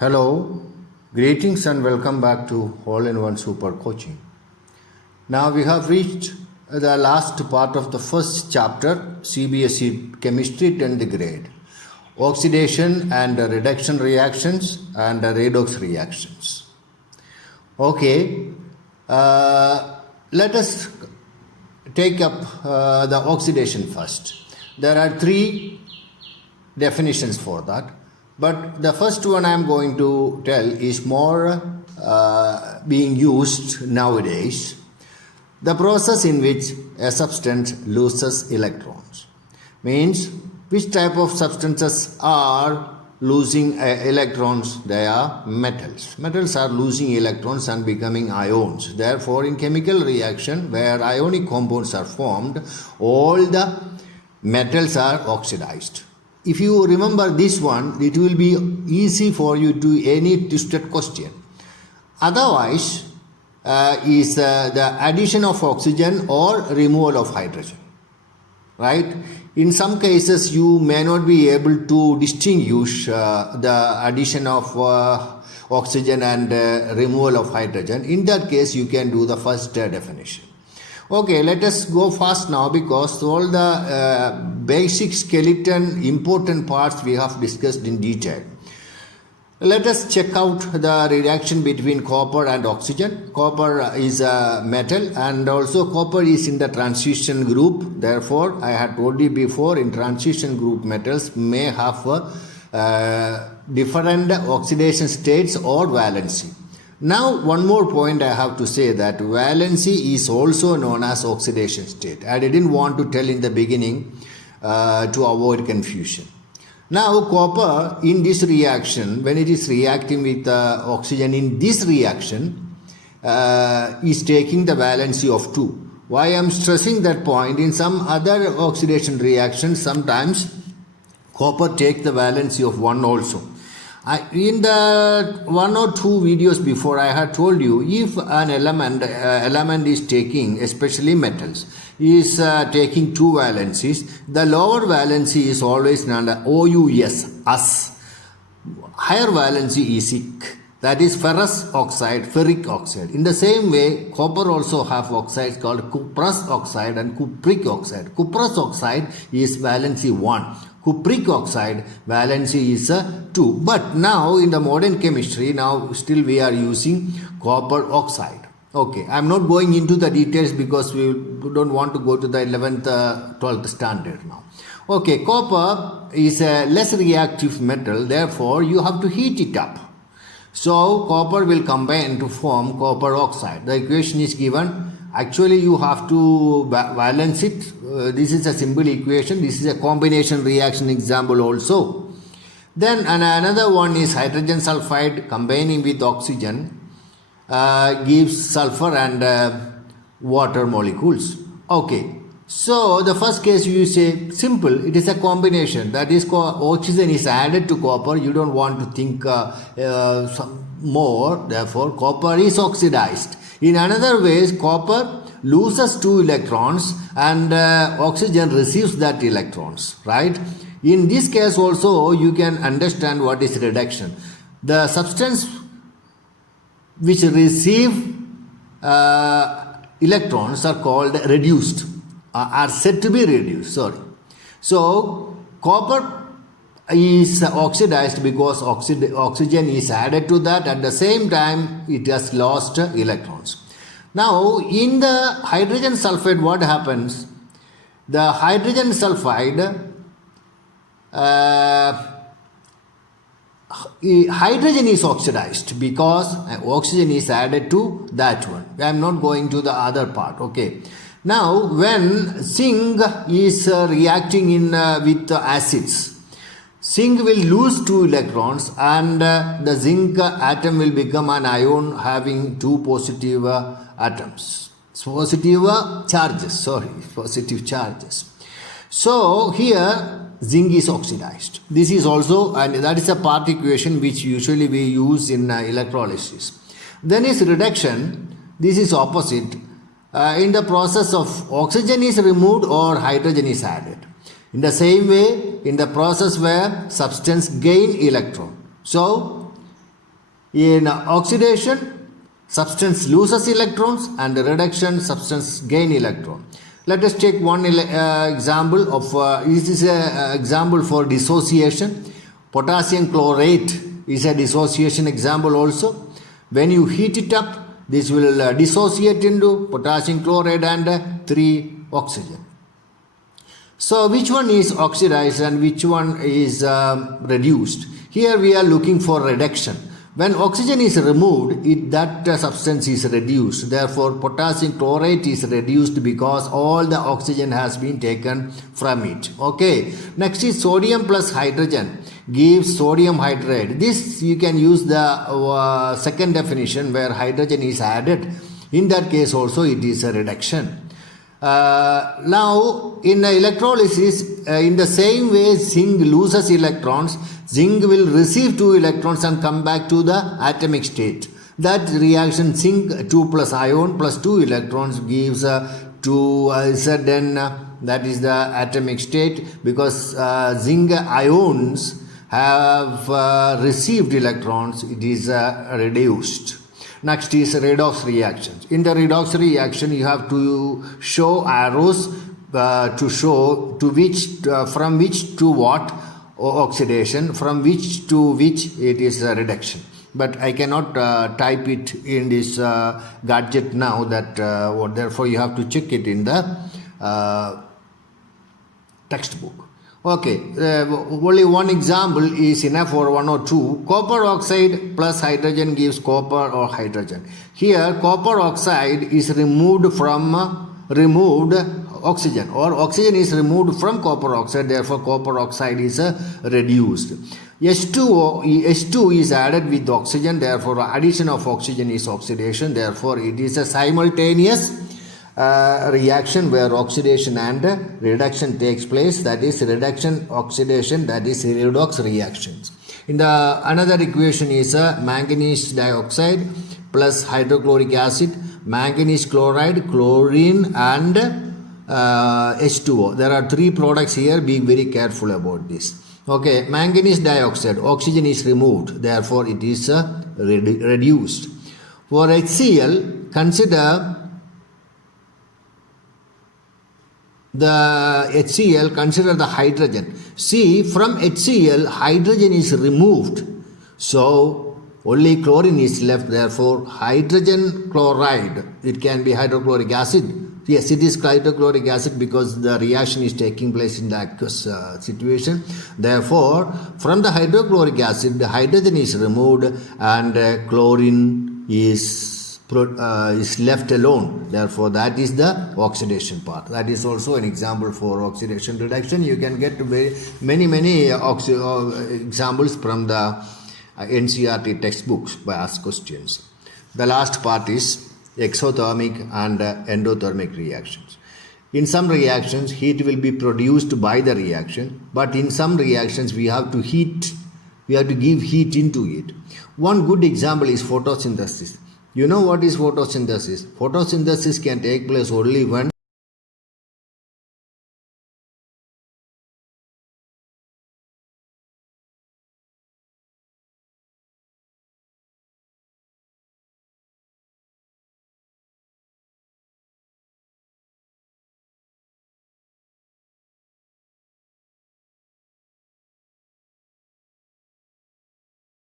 Hello, greetings and welcome back to All-in-One Super Coaching. Now we have reached the last part of the first chapter, CBSE Chemistry 10th grade, oxidation and reduction reactions and redox reactions. Okay, let us take up the oxidation first. There are three definitions for that. But the first one I am going to tell is more being used nowadays. The process in which a substance loses electrons. Means which type of substances are losing electrons? They are metals. Metals are losing electrons and becoming ions. Therefore, in chemical reaction where ionic compounds are formed, all the metals are oxidized. If you remember this one, it will be easy for you to any twisted question. Otherwise, is the addition of oxygen or removal of hydrogen. Right? In some cases, you may not be able to distinguish the addition of oxygen and removal of hydrogen. In that case, you can do the first definition. Okay, let us go fast now because all the basic skeleton important parts we have discussed in detail. Let us check out the reaction between copper and oxygen. Copper is a metal and also copper is in the transition group. Therefore, I had told you before, in transition group metals may have different oxidation states or valency. Now, one more point I have to say that valency is also known as oxidation state. I didn't want to tell in the beginning to avoid confusion. Now, copper in this reaction, when it is reacting with oxygen in this reaction, is taking the valency of 2. Why I am stressing that point? In some other oxidation reactions, sometimes copper takes the valency of 1 also. In the 1 or 2 videos before, I had told you if an element is taking, especially metals, is taking 2 valencies, the lower valency is always known as OUS, us. Higher valency is IC, that is ferrous oxide, ferric oxide. In the same way, copper also have oxides called cuprous oxide and cupric oxide. Cuprous oxide is valency 1. Cupric oxide valency is 2. But now in the modern chemistry, now still we are using copper oxide. Okay, I am not going into the details because we don't want to go to the 11th, 12th standard now. Okay, copper is a less reactive metal, therefore you have to heat it up. So copper will combine to form copper oxide. The equation is given. Actually, you have to balance it. This is a simple equation. This is a combination reaction example also. Then another one is hydrogen sulfide combining with oxygen gives sulfur and water molecules. Okay. So the first case you say simple. It is a combination. That is oxygen is added to copper. You don't want to think some more. Therefore, copper is oxidized. In another ways, copper loses 2 electrons and oxygen receives that electrons, right? In this case also, you can understand what is reduction. The substance which receive electrons are called reduced, are said to be reduced, sorry. So, copper is oxidized because oxygen is added to that. At the same time, it has lost electrons. Now, in the hydrogen sulfide, what happens? The hydrogen sulfide, hydrogen is oxidized because oxygen is added to that one. I am not going to the other part. Okay. Now, when zinc is reacting in with acids, zinc will lose 2 electrons and the zinc atom will become an ion having 2 positive atoms. Positive charges. So here zinc is oxidized. This is also, and that is a part equation which usually we use in electrolysis. Then is reduction. This is opposite. In the process of oxygen is removed or hydrogen is added. In the same way, in the process where substance gain electron. So, In oxidation, substance loses electrons, and reduction, substance gain electron. Let us take one example of this is an example for dissociation. Potassium chlorate is a dissociation example also. When you heat it up, this will dissociate into potassium chloride and 3 oxygen. So which one is oxidized and which one is reduced? Here we are looking for reduction. When oxygen is removed, that substance is reduced. Therefore, potassium chlorate is reduced because all the oxygen has been taken from it. Okay. Next is sodium plus hydrogen gives sodium hydride. This you can use the second definition where hydrogen is added. In that case also it is a reduction. Now in electrolysis, in the same way zinc loses electrons, zinc will receive 2 electrons and come back to the atomic state. That reaction zinc 2 plus ion plus 2 electrons gives 2 Zn, that is the atomic state, because zinc ions have received electrons, it is reduced. Next is redox reactions. In the redox reaction, you have to show arrows to show to which from which to what oxidation, from which to which it is a reduction. But I cannot type it in this gadget now. Therefore you have to check it in the textbook. Okay, only one example is enough for 1 or 2. Copper oxide plus hydrogen gives copper or hydrogen. Here copper oxide is removed from oxygen, or oxygen is removed from copper oxide, therefore copper oxide is reduced. H2 is added with oxygen, therefore addition of oxygen is oxidation, therefore it is a simultaneous reaction where oxidation and reduction takes place, that is reduction oxidation, that is redox reactions. In the another equation is manganese dioxide plus hydrochloric acid, manganese chloride, chlorine and H2O. There are 3 products here, be very careful about this. Okay, manganese dioxide, oxygen is removed, therefore it is reduced. For HCl, consider the hydrogen. See, from HCl, hydrogen is removed. So, only chlorine is left. Therefore, hydrogen chloride, it can be hydrochloric acid. Yes, it is hydrochloric acid because the reaction is taking place in the aqueous situation. Therefore, from the hydrochloric acid, the hydrogen is removed and chlorine is left alone. Therefore, that is the oxidation part. That is also an example for oxidation reduction. You can get many examples from the NCERT textbooks by ask questions. The last part is exothermic and endothermic reactions. In some reactions, heat will be produced by the reaction, but in some reactions, we have to give heat into it. One good example is photosynthesis. You know what is photosynthesis? Photosynthesis can take place only when